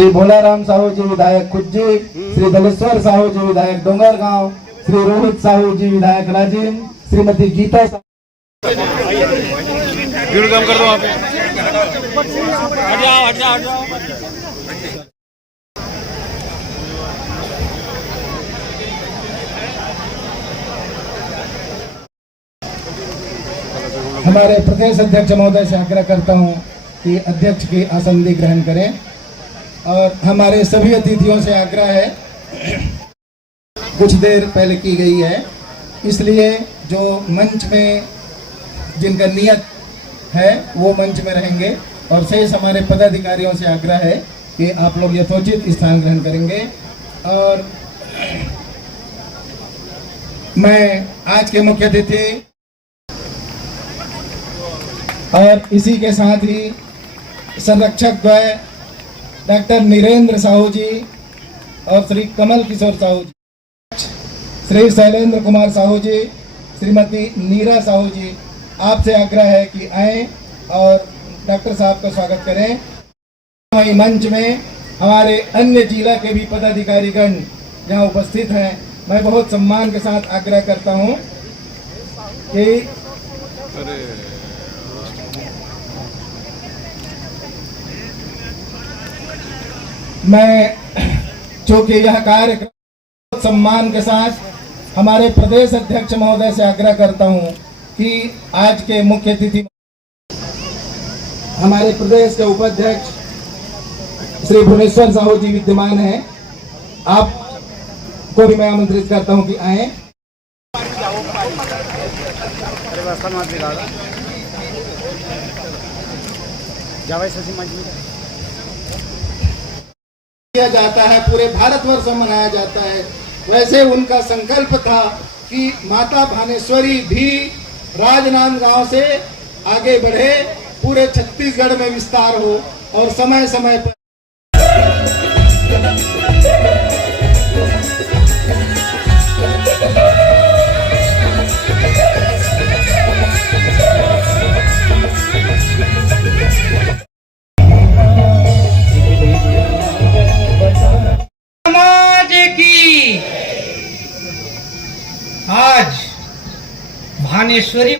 श्री भोलाराम साहू जी विधायक खुज्जी, श्री दलेश्वर साहू जी विधायक डोंगरगांव, श्री रोहित साहू जी विधायक राजीव, श्रीमती गीता काम कर दो आप। हट जाओ हट जाओ हट जाओ। हमारे प्रदेश अध्यक्ष महोदय से आग्रह करता हूं कि अध्यक्ष की आसंदी ग्रहण करें और हमारे सभी अतिथियों से आग्रह है, कुछ देर पहले की गई है, इसलिए जो मंच में जिनका नियत है वो मंच में रहेंगे और शेष हमारे पदाधिकारियों से आग्रह है कि आप लोग यथोचित स्थान ग्रहण करेंगे। और मैं आज के मुख्य अतिथि और इसी के साथ ही संरक्षक द्वय डॉक्टर नीरेंद्र साहू जी और श्री कमल किशोर साहू जी, श्री शैलेंद्र कुमार साहू जी, श्रीमती नीरा साहू जी, आपसे आग्रह है कि आएं और डॉक्टर साहब का स्वागत करें। वहीं मंच में हमारे अन्य जिला के भी पदाधिकारीगण यहाँ उपस्थित हैं। मैं बहुत सम्मान के साथ आग्रह करता हूँ कि मैं चूंकि यह कार्यक्रम सम्मान के साथ हमारे प्रदेश अध्यक्ष महोदय से आग्रह करता हूं कि आज के मुख्य अतिथि हमारे प्रदेश के उपाध्यक्ष श्री भुवनेश्वर साहू जी विद्यमान हैं, आपको भी मैं आमंत्रित करता हूं कि आए। किया जाता है, पूरे भारतवर्ष में मनाया जाता है, वैसे उनका संकल्प था कि माता भानेश्वरी भी राजनांदगांव से आगे बढ़े, पूरे छत्तीसगढ़ में विस्तार हो और समय समय पर आज भानेश्वरी।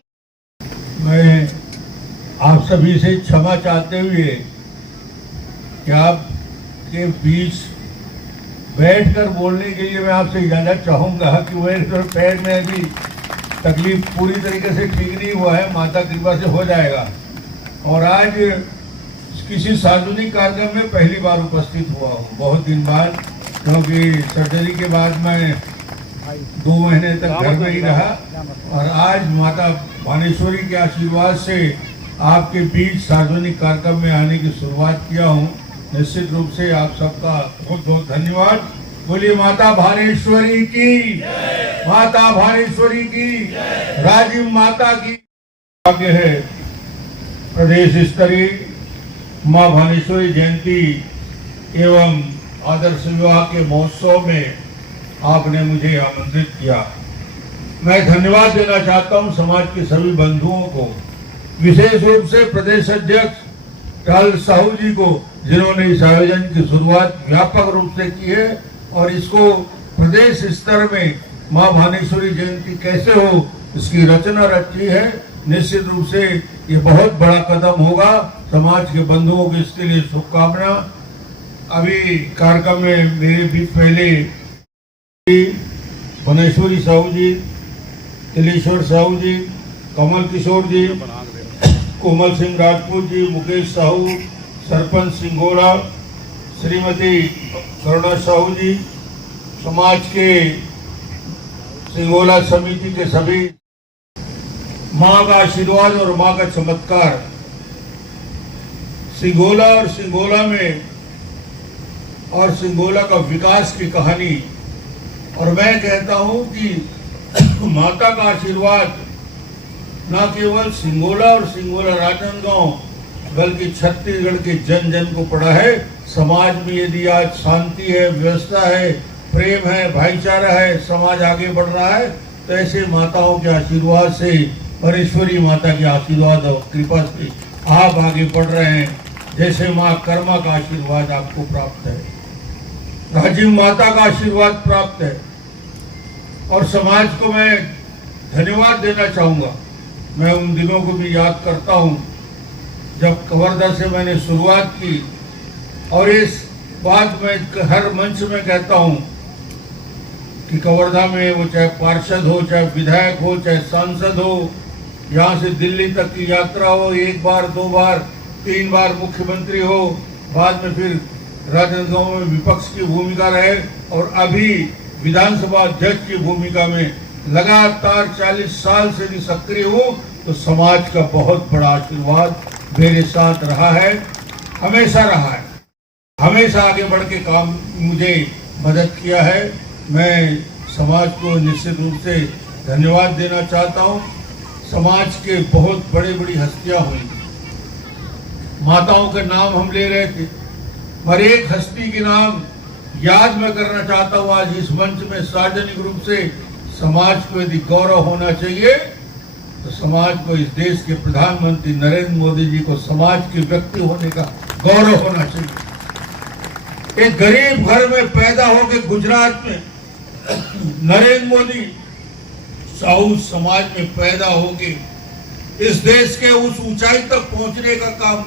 मैं आप सभी से क्षमा चाहते हुए कि आपके बीच बैठकर बोलने के लिए मैं आपसे इजाज़त चाहूँगा कि मेरे पैर में अभी तकलीफ पूरी तरीके से ठीक नहीं हुआ है, माता कृपा से हो जाएगा। और आज किसी सार्वजनिक कार्यक्रम में पहली बार उपस्थित हुआ हूँ, बहुत दिन बाद, क्योंकि सर्जरी के बाद मैं 2 महीने तक घर में ही रहा और आज माता भानेश्वरी के आशीर्वाद से आपके बीच सार्वजनिक कार्यक्रम में आने की शुरुआत किया हूं। निश्चित रूप से आप सबका बहुत बहुत धन्यवाद। बोलिए माता भानेश्वरी की, माता भानेश्वरी की, राजीव माता की। आगे है प्रदेश स्तरीय माँ भानेश्वरी जयंती एवं आदर्श विवाह के महोत्सव में आपने मुझे आमंत्रित किया। मैं धन्यवाद देना चाहता हूं समाज के सभी बंधुओं को, विशेष रूप से प्रदेश अध्यक्ष लाल साहू जी को, जिन्होंने इस आयोजन की शुरुआत व्यापक रूप से की है और इसको प्रदेश स्तर में मां भानेश्वरी जयंती कैसे हो इसकी रचना रची है। निश्चित रूप से ये बहुत बड़ा कदम होगा, समाज के बंधुओं को इसके लिए शुभकामना। अभी कार्यक्रम में मेरे भी पहले भुवनेश्वरी साहू जी, तिलेश्वर साहू जी, कमल किशोर जी, कोमल सिंह राजपूत जी, मुकेश साहू, सरपंच सिंगोला, श्रीमती करुणा साहू जी, समाज के सिंगोला समिति के सभी, माँ का आशीर्वाद और माँ का चमत्कार। सिंगोला और सिंगोला में और सिंगोला का विकास की कहानी, और मैं कहता हूं कि माता का आशीर्वाद न केवल सिंगोला और सिंगोला राजनांदगांव बल्कि छत्तीसगढ़ के जन जन को पड़ा है। समाज में यदि आज शांति है, व्यवस्था है, प्रेम है, भाईचारा है, समाज आगे बढ़ रहा है, तो ऐसे माताओं के आशीर्वाद से, परमेश्वरी माता के आशीर्वाद और कृपा से आप आगे बढ़ रहे हैं। जैसे माँ कर्मा का आशीर्वाद आपको प्राप्त है, राजीव माता का आशीर्वाद प्राप्त है। और समाज को मैं धन्यवाद देना चाहूँगा। मैं उन दिनों को भी याद करता हूँ जब कवर्धा से मैंने शुरुआत की, और इस बात मैं हर मंच में कहता हूँ कि कवर्धा में वो चाहे पार्षद हो, चाहे विधायक हो, चाहे सांसद हो, यहाँ से दिल्ली तक की यात्रा हो, 1 बार 2 बार 3 बार मुख्यमंत्री हो, बाद में फिर राजनांदगांव में विपक्ष की भूमिका रहे, और अभी विधानसभा अध्यक्ष की भूमिका में लगातार 40 साल से भी सक्रिय हूँ, तो समाज का बहुत बड़ा आशीर्वाद मेरे साथ रहा है, हमेशा रहा है, हमेशा आगे बढ़ के काम मुझे मदद किया है। मैं समाज को निश्चित रूप से धन्यवाद देना चाहता हूँ। समाज के बहुत बड़ी बड़ी हस्तियां हुई, माताओं के नाम हम ले रहे थे, पर एक हस्ती के नाम याद मैं करना चाहता हूँ आज इस मंच में सार्वजनिक रूप से। समाज को यदि गौरव होना चाहिए तो समाज को, इस देश के प्रधानमंत्री नरेंद्र मोदी जी को समाज के व्यक्ति होने का गौरव होना चाहिए। एक गरीब घर में पैदा होकर गुजरात में नरेंद्र मोदी साहू समाज में पैदा होके इस देश के उस ऊंचाई तक पहुंचने का काम,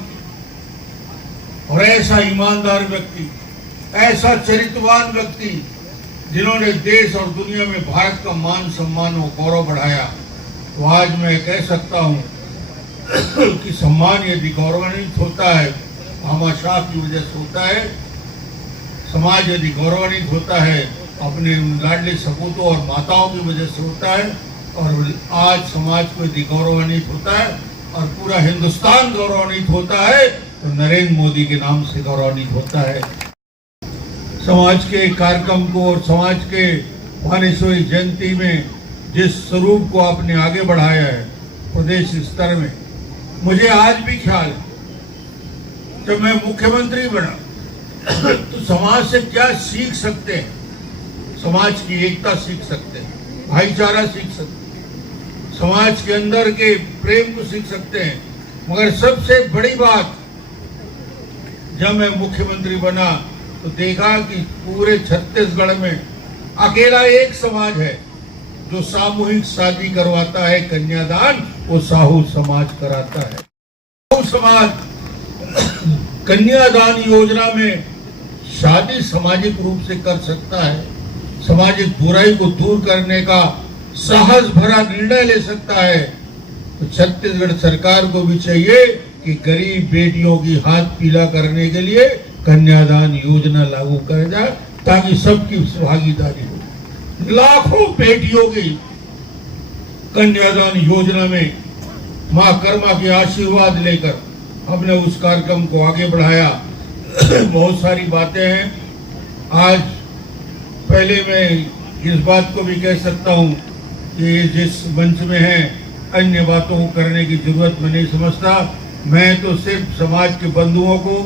और ऐसा ईमानदार व्यक्ति, ऐसा चरित्रवान व्यक्ति जिन्होंने देश और दुनिया में भारत का मान सम्मान और गौरव बढ़ाया, तो आज मैं कह सकता हूं कि सम्मान यदि गौरवान्वित होता है मामा शाह की वजह से होता है, समाज यदि गौरवान्वित होता है अपने लाडले सपूतों और माताओं की वजह से होता है, और आज समाज को यदि गौरवान्वित होता है और पूरा हिंदुस्तान गौरवान्वित होता है तो नरेंद्र मोदी के नाम से गौरवान्वित होता है। समाज के कार्यक्रम को और समाज के भानेश्वरी जयंती में जिस स्वरूप को आपने आगे बढ़ाया है प्रदेश स्तर में, मुझे आज भी ख्याल है जब मैं मुख्यमंत्री बना तो समाज से क्या सीख सकते हैं, समाज की एकता सीख सकते हैं, भाईचारा सीख सकते हैं, समाज के अंदर के प्रेम को सीख सकते हैं। मगर सबसे बड़ी बात, जब मैं मुख्यमंत्री बना तो देखा कि पूरे छत्तीसगढ़ में अकेला एक समाज है जो सामूहिक शादी करवाता है, कन्यादान, वो साहू समाज कराता है। साहू समाज कन्यादान योजना में शादी सामाजिक रूप से कर सकता है, सामाजिक बुराई को दूर करने का साहस भरा निर्णय ले सकता है। तो छत्तीसगढ़ सरकार को भी चाहिए कि गरीब बेटियों की हाथ पीला करने के लिए कन्यादान योजना लागू कर जाए ताकि सबकी भागीदारी हो। लाखों बेटियों की कन्यादान योजना में मां कर्मा के आशीर्वाद लेकर हमने उस कार्यक्रम को आगे बढ़ाया। बहुत सारी बातें हैं। आज पहले मैं इस बात को भी कह सकता हूं कि जिस मंच में है अन्य बातों को करने की जरूरत मैं नहीं समझता। मैं तो सिर्फ समाज के बंधुओं को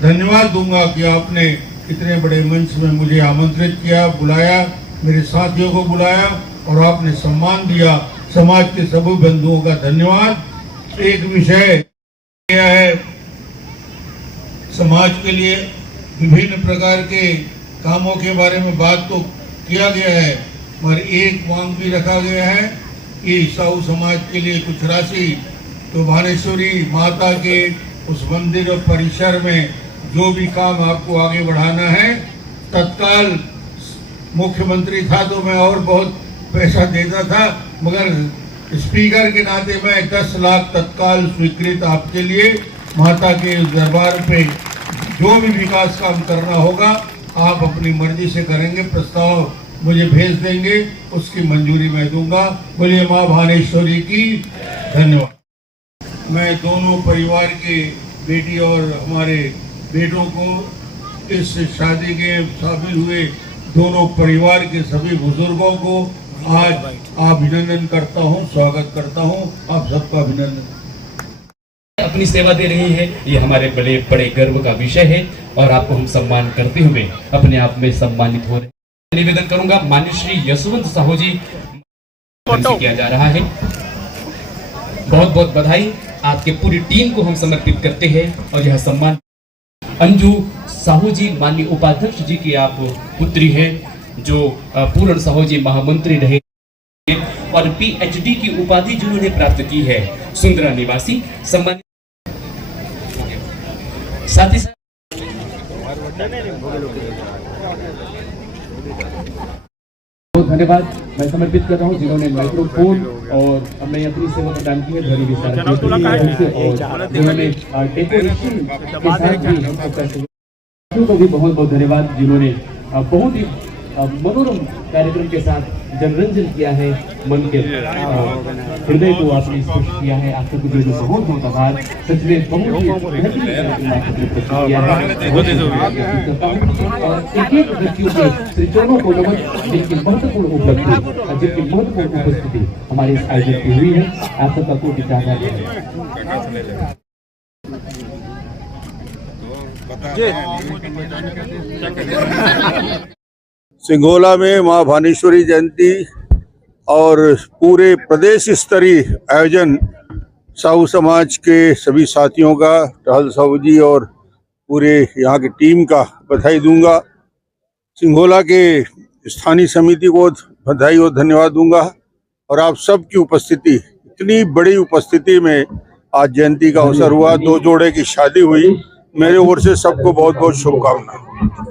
धन्यवाद दूंगा कि आपने इतने बड़े मंच में मुझे आमंत्रित किया, बुलाया, मेरे साथियों को बुलाया और आपने सम्मान दिया। समाज के सभी बंधुओं का धन्यवाद। एक विषय यह है, समाज के लिए विभिन्न प्रकार के कामों के बारे में बात तो किया गया है, पर एक मांग भी रखा गया है कि साहू समाज के लिए कुछ राशि तो भानेश्वरी माता के उस मंदिर और परिसर में जो भी काम आपको आगे बढ़ाना है, तत्काल मुख्यमंत्री था तो मैं और बहुत पैसा देता था, मगर स्पीकर के नाते मैं 10 लाख तत्काल स्वीकृत आपके लिए माता के दरबार पे जो भी विकास काम करना होगा आप अपनी मर्जी से करेंगे, प्रस्ताव मुझे भेज देंगे, उसकी मंजूरी मैं दूंगा। बोलिए माँ भानेश्वरी की धन्यवाद। मैं दोनों परिवार के बेटी और हमारे बेटों को, इस शादी के शामिल हुए दोनों परिवार के सभी बुजुर्गों को आज अभिनंदन करता हूँ, स्वागत करता हूँ। आप सबका अभिनंदन। अपनी सेवा दे रही है, ये हमारे बड़े बड़े गर्व का विषय है और आपको हम सम्मान करते हुए अपने आप में सम्मानित हो रहे हैं। निवेदन करूंगा माननीय श्री यशवंत साहू जी किया जा रहा है। बहुत बहुत बधाई आपके पूरी टीम को हम समर्पित करते हैं। और यह सम्मान अंजू साहू जी, माननीय उपाध्यक्ष जी की आप पुत्री है, जो पूर्ण साहू जी महामंत्री रहे और पीएचडी की उपाधि जिन्होंने प्राप्त की है, सुंदरा निवासी सम्मानित। साथ ही साथ बहुत धन्यवाद मैं समर्पित कर रहा हूँ जिन्होंने माइक्रोफोन और हमें अपनी सेवा प्रदान की है, ध्वनि विस्तार और जिन्होंने डेकोरेशन के साथ भी हम सबका सहयोग को भी बहुत बहुत धन्यवाद, जिन्होंने बहुत ही मनोरम कार्यक्रम के साथ जनरंजन किया है, मन के हृदय को आपने स्पर्श किया है। आप सबको जो बहुत बहुत आभार। सच में बहुत ही बेहतरीन कार्यक्रम आपने प्रस्तुत किया है और एक एक व्यक्तियों के सृजनों को नमन, जिनकी महत्वपूर्ण उपलब्धि, जिनकी महत्वपूर्ण उपस्थिति हमारे इस आयोजन की हुई है। आप सबका कोटि आभार। सिंघोला में मां भानेश्वरी जयंती और पूरे प्रदेश स्तरीय आयोजन साहू समाज के सभी साथियों का, टहल साहू जी और पूरे यहाँ की टीम का बधाई दूंगा। सिंघोला के स्थानीय समिति को बधाई और धन्यवाद दूंगा। और आप सबकी उपस्थिति, इतनी बड़ी उपस्थिति में आज जयंती का अवसर हुआ, 2 जोड़े की शादी हुई। मेरे ओर से सबको बहुत बहुत शुभकामनाएं।